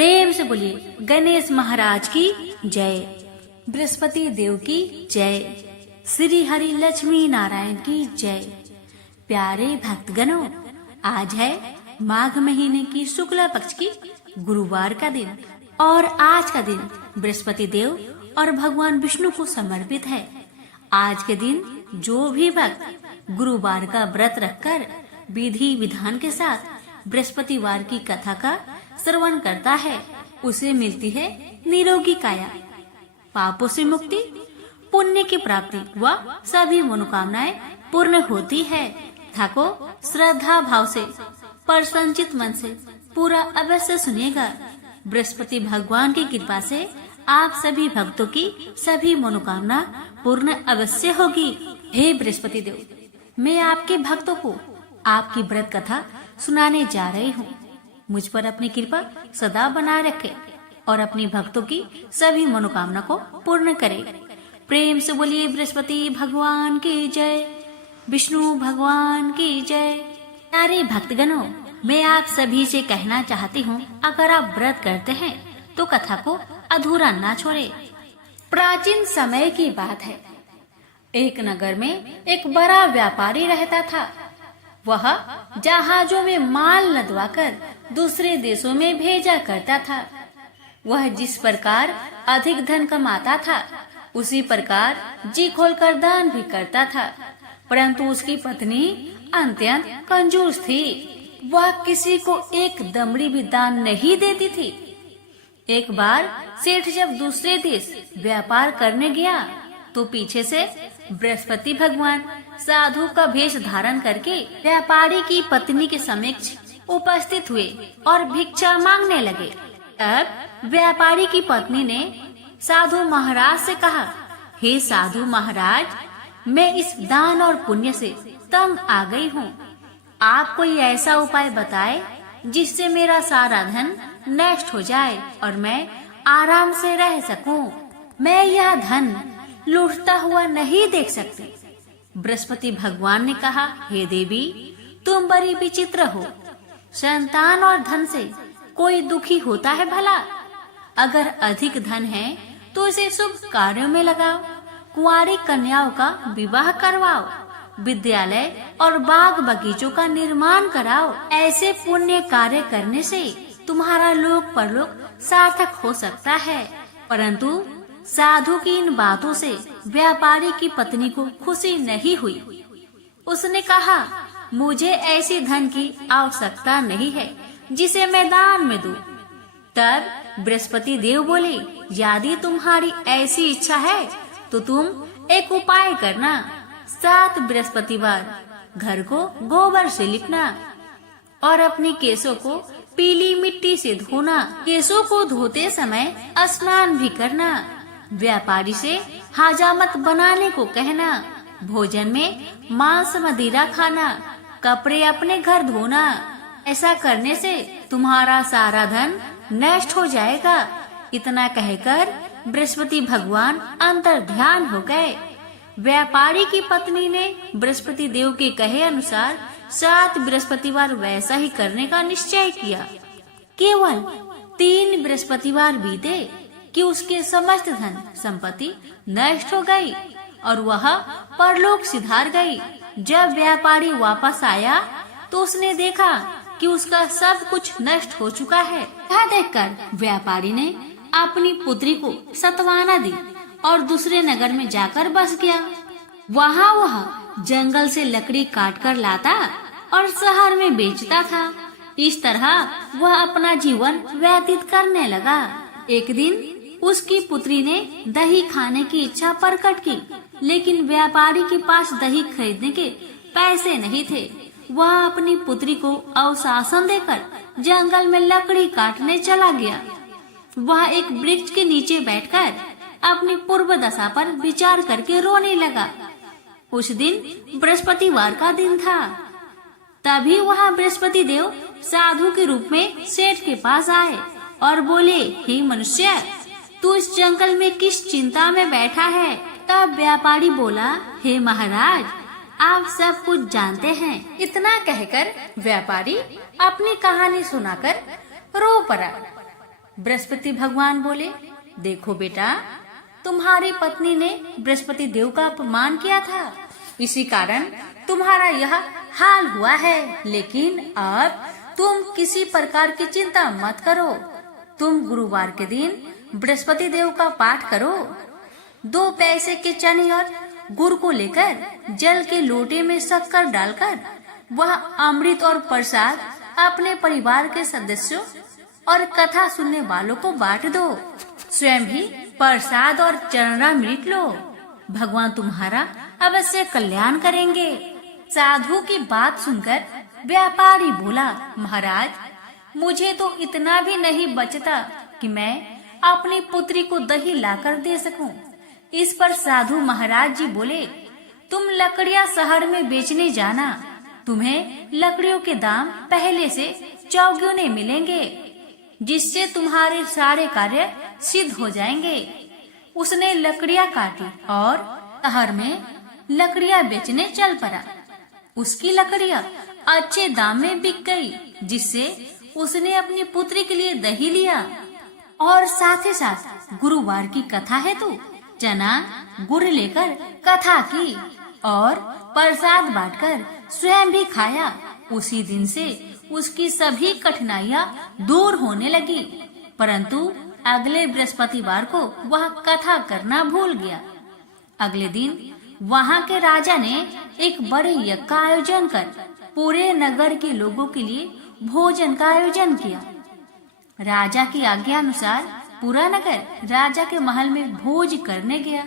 प्रेम से बोलिए गणेश महाराज की जय, बृहस्पति देव की जय, श्री हरि लक्ष्मी नारायण की जय। प्यारे भक्तगणों, आज है माघ महीने की शुक्ला पक्ष की गुरुवार का दिन और आज का दिन बृहस्पति देव और भगवान विष्णु को समर्पित है। आज के दिन जो भी भक्त गुरुवार का व्रत रखकर विधि विधान के साथ बृहस्पतिवार की कथा का श्रवण करता है, उसे मिलती है निरोगी काया, पापों से मुक्ति, पुण्य की प्राप्ति व सभी मनोकामनाएं पूर्ण होती है। कथा को श्रद्धा भाव से प्रसन्नचित मन से पूरा अवश्य सुनिएगा। बृहस्पति भगवान की कृपा से आप सभी भक्तों की सभी मनोकामना पूर्ण अवश्य होगी। हे बृहस्पति देव, मैं आपके भक्तों को आपकी व्रत कथा सुनाने जा रही हूँ। मुझ पर अपनी कृपा सदा बनाए रखे और अपनी भक्तों की सभी मनोकामना को पूर्ण करे। प्रेम से बोलिए बृहस्पति भगवान की जय, विष्णु भगवान की जय। प्यारे भक्तगणों, मैं आप सभी से कहना चाहती हूँ, अगर आप व्रत करते हैं तो कथा को अधूरा ना छोड़े। प्राचीन समय की बात है, एक नगर में एक बड़ा व्यापारी रहता था। वह जहाजों में माल लदवाकर दूसरे देशों में भेजा करता था। वह जिस प्रकार अधिक धन कमाता था, उसी प्रकार जी खोलकर दान भी करता था, परंतु उसकी पत्नी अत्यंत कंजूस थी। वह किसी को एक दमड़ी भी दान नहीं देती थी। एक बार सेठ जब दूसरे देश व्यापार करने गया तो पीछे से बृहस्पति भगवान साधु का वेश धारण करके व्यापारी की पत्नी के समक्ष उपस्थित हुए और भिक्षा मांगने लगे। तब व्यापारी की पत्नी ने साधु महाराज से कहा, हे साधु महाराज, मैं इस दान और पुण्य से तंग आ गई हूँ। आप कोई ऐसा उपाय बताए जिससे मेरा सारा धन नष्ट हो जाए और मैं आराम से रह सकूं। मैं यह धन लूटता हुआ नहीं देख सकती। बृहस्पति भगवान ने कहा, हे देवी, तुम बड़ी विचित्र हो। संतान और धन से कोई दुखी होता है भला? अगर अधिक धन है तो इसे शुभ कार्यों में लगाओ, कुंवारी कन्याओं का विवाह करवाओ, विद्यालय और बाग बगीचों का निर्माण कराओ। ऐसे पुण्य कार्य करने से तुम्हारा लोक परलोक सार्थक हो सकता है। परंतु साधु की इन बातों से व्यापारी की पत्नी को खुशी नहीं हुई। उसने कहा, मुझे ऐसी धन की आवश्यकता नहीं है जिसे मैं दान में दूं। तब बृहस्पति देव बोले, यदि तुम्हारी ऐसी इच्छा है तो तुम एक उपाय करना। 7 बृहस्पतिवार घर को गोबर से लिपना और अपने केसों को पीली मिट्टी से धोना। केसों को धोते समय स्नान भी करना। व्यापारी से हजामत बनाने को कहना। भोजन में मांस मदिरा खाना। कपड़े अपने घर धोना। ऐसा करने से तुम्हारा सारा धन नष्ट हो जाएगा। इतना कहकर बृहस्पति भगवान अंतर ध्यान हो गए। व्यापारी की पत्नी ने बृहस्पति देव के कहे अनुसार 7 बृहस्पतिवार वैसा ही करने का निश्चय किया। केवल 3 बृहस्पतिवार बीते कि उसके समस्त धन संपत्ति नष्ट हो गई और वह परलोक सिधार गई। जब व्यापारी वापस आया तो उसने देखा कि उसका सब कुछ नष्ट हो चुका है। यह देखकर व्यापारी ने अपनी पुत्री को सत्वाना दी और दूसरे नगर में जाकर बस गया। वहाँ वह जंगल से लकड़ी काटकर लाता और शहर में बेचता था। इस तरह वह अपना जीवन व्यतीत करने लगा। एक दिन उसकी पुत्री ने दही खाने की इच्छा प्रकट की, लेकिन व्यापारी के पास दही खरीदने के पैसे नहीं थे। वह अपनी पुत्री को अवशासन देकर जंगल में लकड़ी काटने चला गया। वह एक वृक्ष के नीचे बैठकर अपनी पूर्व दशा पर विचार करके रोने लगा। उस दिन बृहस्पतिवार का दिन था। तभी वह बृहस्पति देव साधु के रूप में सेठ के पास आए और बोले, हे मनुष्य, तू इस जंगल में किस चिंता में बैठा है? तब व्यापारी बोला, हे महाराज, आप सब कुछ जानते हैं। इतना कहकर व्यापारी अपनी कहानी सुनाकर रो पड़ा। बृहस्पति भगवान बोले, देखो बेटा, तुम्हारी पत्नी ने बृहस्पति देव का अपमान किया था, इसी कारण तुम्हारा यह हाल हुआ है। लेकिन अब तुम किसी प्रकार की चिंता मत करो। तुम गुरुवार के दिन बृहस्पति देव का पाठ करो। 2 पैसे के चने और गुड़ को लेकर जल के लोटे में शक्कर डालकर वह अमृत और प्रसाद अपने परिवार के सदस्यों और कथा सुनने वालों को बांट दो। स्वयं भी प्रसाद और चरणामृत लो। भगवान तुम्हारा अवश्य कल्याण करेंगे। साधु की बात सुनकर व्यापारी बोला, महाराज, मुझे तो इतना भी नहीं बचता कि मैं अपनी पुत्री को दही लाकर दे सकूं। इस पर साधु महाराज जी बोले, तुम लकड़ियां शहर में बेचने जाना, तुम्हें लकड़ियों के दाम पहले से चौगुने मिलेंगे, जिससे तुम्हारे सारे कार्य सिद्ध हो जाएंगे। उसने लकड़ियां काटी और शहर में लकड़ियां बेचने चल पड़ा। उसकी लकड़ियां अच्छे दाम में बिक गई, जिससे उसने अपनी पुत्री के लिए दही लिया और साथ ही साथ गुरुवार की कथा है तो चना गुड़ लेकर कथा की और प्रसाद बांटकर स्वयं भी खाया। उसी दिन से उसकी सभी कठिनाइयां दूर होने लगी, परंतु अगले बृहस्पतिवार को वह कथा करना भूल गया। अगले दिन वहाँ के राजा ने एक बड़े यज्ञ का आयोजन कर पूरे नगर के लोगों के लिए भोजन का आयोजन किया। राजा की आज्ञा अनुसार पूरा नगर राजा के महल में भोज करने गया,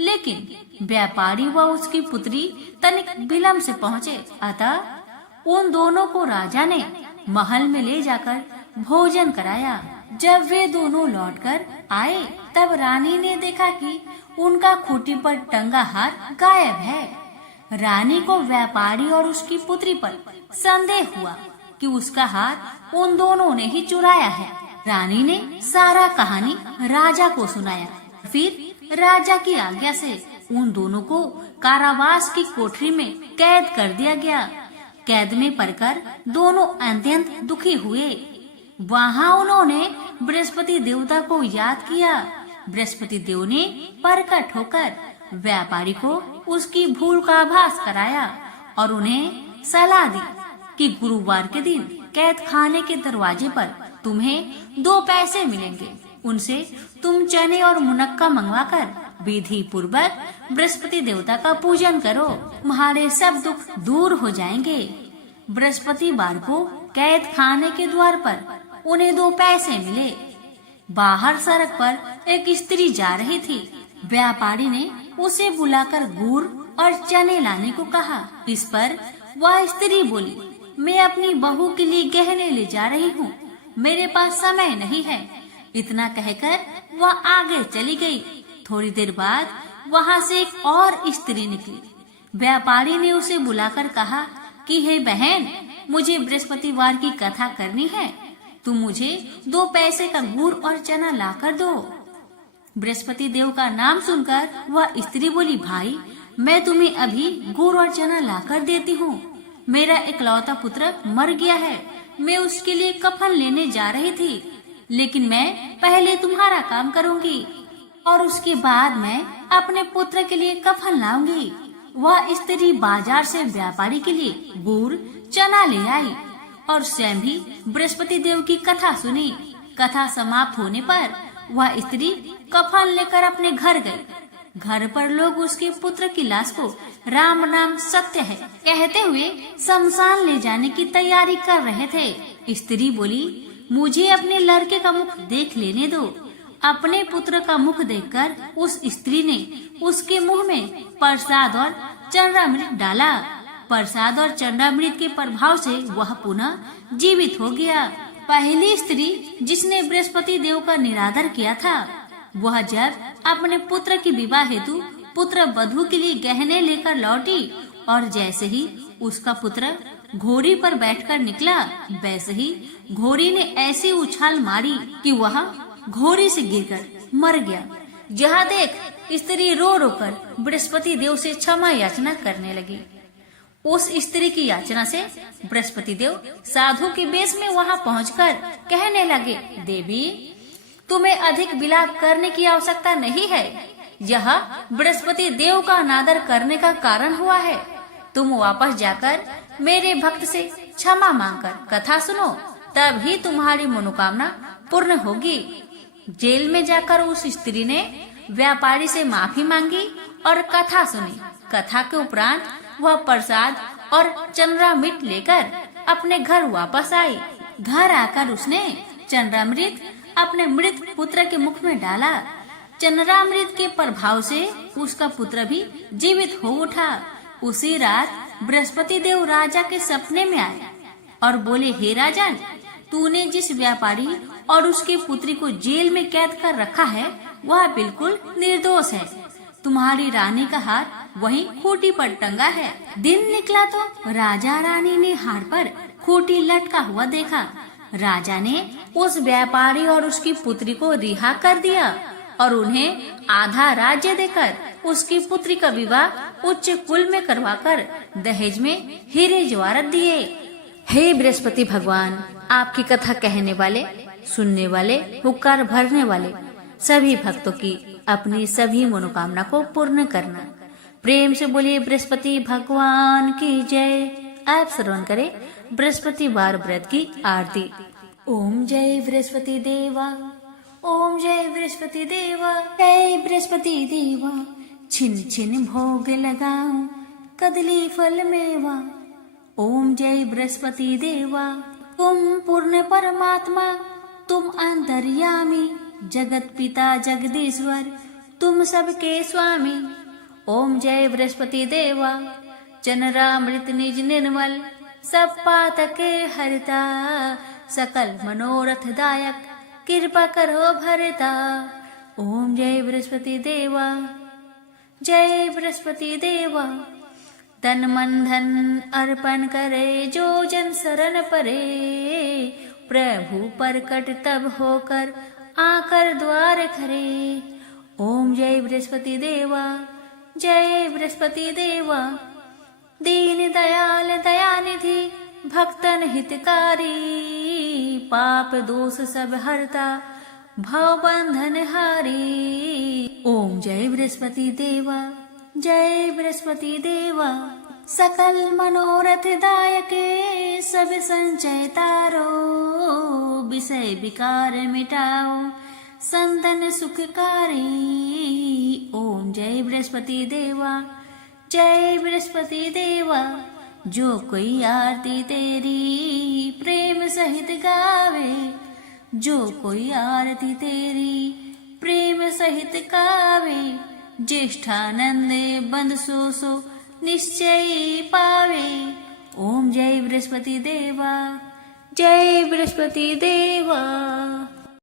लेकिन व्यापारी व उसकी पुत्री तनिक विलंब से पहुँचे। अतः उन दोनों को राजा ने महल में ले जाकर भोजन कराया। जब वे दोनों लौटकर आए, तब रानी ने देखा कि उनका खूंटी पर टंगा हार गायब है। रानी को व्यापारी और उसकी पुत्री पर संदेह हुआ कि उसका हार उन दोनों ने ही चुराया है। रानी ने सारा कहानी राजा को सुनाया। फिर राजा की आज्ञा से उन दोनों को कारावास की कोठरी में कैद कर दिया गया। कैद में पड़कर दोनों अत्यंत दुखी हुए। वहाँ उन्होंने बृहस्पति देवता को याद किया। बृहस्पति देव ने प्रकट होकर व्यापारी को उसकी भूल का आभास कराया और उन्हें सलाह दी कि गुरुवार के दिन कैद खाने के दरवाजे पर तुम्हें 2 पैसे मिलेंगे। उनसे तुम चने और मुनक्का मंगवाकर विधि पूर्वक बृहस्पति देवता का पूजन करो, तुम्हारे सब दुख दूर हो जाएंगे। बृहस्पतिवार को कैद खाने के द्वार पर उन्हें 2 पैसे मिले। बाहर सड़क पर एक स्त्री जा रही थी। व्यापारी ने उसे बुलाकर गुड़ और चने लाने को कहा। इस पर वह स्त्री बोली, मैं अपनी बहू के लिए गहने ले जा रही हूँ, मेरे पास समय नहीं है। इतना कहकर वह आगे चली गई। थोड़ी देर बाद वहाँ से एक और स्त्री निकली। व्यापारी ने उसे बुलाकर कहा कि हे बहन, मुझे बृहस्पतिवार की कथा करनी है, तुम मुझे 2 पैसे का गुड़ और चना लाकर दो। बृहस्पति देव का नाम सुनकर वह स्त्री बोली, भाई, मैं तुम्हें अभी गुड़ और चना लाकर देती हूँ। मेरा इकलौता पुत्र मर गया है, मैं उसके लिए कफन लेने जा रही थी, लेकिन मैं पहले तुम्हारा काम करूँगी और उसके बाद मैं अपने पुत्र के लिए कफन लाऊंगी। वह स्त्री बाजार से व्यापारी के लिए गुड़ चना ले आई और स्वयं भी बृहस्पति देव की कथा सुनी। कथा समाप्त होने पर वह स्त्री कफन लेकर अपने घर गई। घर पर लोग उसके पुत्र की लाश को राम नाम सत्य है कहते हुए शमशान ले जाने की तैयारी कर रहे थे। स्त्री बोली, मुझे अपने लड़के का मुख देख लेने दो। अपने पुत्र का मुख देखकर उस स्त्री ने उसके मुंह में प्रसाद और चरणामृत डाला। प्रसाद और चरणामृत के प्रभाव से वह पुनः जीवित हो गया। पहली स्त्री जिसने बृहस्पति देव का निरादर किया था, वह जब अपने पुत्र की विवाह हेतु पुत्र वधू के लिए गहने लेकर लौटी और जैसे ही उसका पुत्र घोड़ी पर बैठकर निकला, वैसे ही घोड़ी ने ऐसी उछाल मारी कि वह घोड़ी से गिरकर मर गया। जहाँ देख स्त्री रो रो कर बृहस्पति देव से क्षमा याचना करने लगी। उस स्त्री की याचना से बृहस्पति देव साधु के वेश में वहाँ पहुंचकर कहने लगे, देवी, तुम्हें अधिक विलाप करने की आवश्यकता नहीं है। यह बृहस्पति देव का अनादर करने का कारण हुआ है। तुम वापस जाकर मेरे भक्त से क्षमा मांगकर कथा सुनो, तब ही तुम्हारी मनोकामना पूर्ण होगी। जेल में जाकर उस स्त्री ने व्यापारी से माफी मांगी और कथा सुनी। कथा के उपरांत वह प्रसाद और चंद्रामृत लेकर अपने घर वापस आई। घर आकर उसने चंद्रामृत अपने मृत पुत्र के मुख में डाला। चंद्रामृत के प्रभाव से उसका पुत्र भी जीवित हो उठा। उसी रात बृहस्पति देव राजा के सपने में आए और बोले, हे राजन, तूने जिस व्यापारी और उसकी पुत्री को जेल में कैद कर रखा है वह बिल्कुल निर्दोष है। तुम्हारी रानी का हार वहीं खूंटी पर टंगा है। दिन निकला तो राजा रानी ने हार पर खूंटी लटका हुआ देखा। राजा ने उस व्यापारी और उसकी पुत्री को रिहा कर दिया और उन्हें आधा राज्य देकर उसकी पुत्री का विवाह उच्च कुल में करवाकर दहेज में हीरे जवाहरात दिए। हे बृहस्पति भगवान, आपकी कथा कहने वाले, सुनने वाले, हुक्कार भरने वाले सभी भक्तों की अपनी सभी मनोकामना को पूर्ण करना। प्रेम से बोलिए बृहस्पति भगवान की जय। आप श्रवण करें बृहस्पतिवार व्रत की आरती। ओम जय बृहस्पति देवा, ओम जय बृहस्पति देवा, जय बृहस्पति देवा। छिन छिन भोग लगाऊं कदली फल मेवा। ओम जय बृहस्पति देवा, तुम पूर्ण परमात्मा, तुम अंतर्यामी, जगत पिता जगदीश्वर, तुम सबके स्वामी। ओम जय बृहस्पति देवा, चंद्रामृत निज निर्मल, सब पातके हरता, सकल मनोरथ दायक, कृपा करो भरता। ओम जय बृहस्पति देवा, जय बृहस्पति देवा। तन मन धन अर्पण करे जो जन शरण परे, प्रभु परकट तब होकर आकर द्वार खरे। ओम जय बृहस्पति देवा, जय बृहस्पति देवा। दीन दयाल दयानिधि, भक्तन हितकारी, पाप दोष सब हरता, भव बंधन हारी। ओम जय बृहस्पति देवा, जय बृहस्पति देवा। सकल मनोरथ दायके, सब संचय तारो, विषय विकार मिटाओ, संतन सुखकारी। ओम जय बृहस्पति देवा, जय बृहस्पति देवा। जो कोई आरती तेरी प्रेम सहित गावे, जो कोई आरती तेरी प्रेम सहित गावे, ज्येष्ठानंद बंद सो निश्चय पावे। ओम जय बृहस्पति देवा, जय बृहस्पति देवा।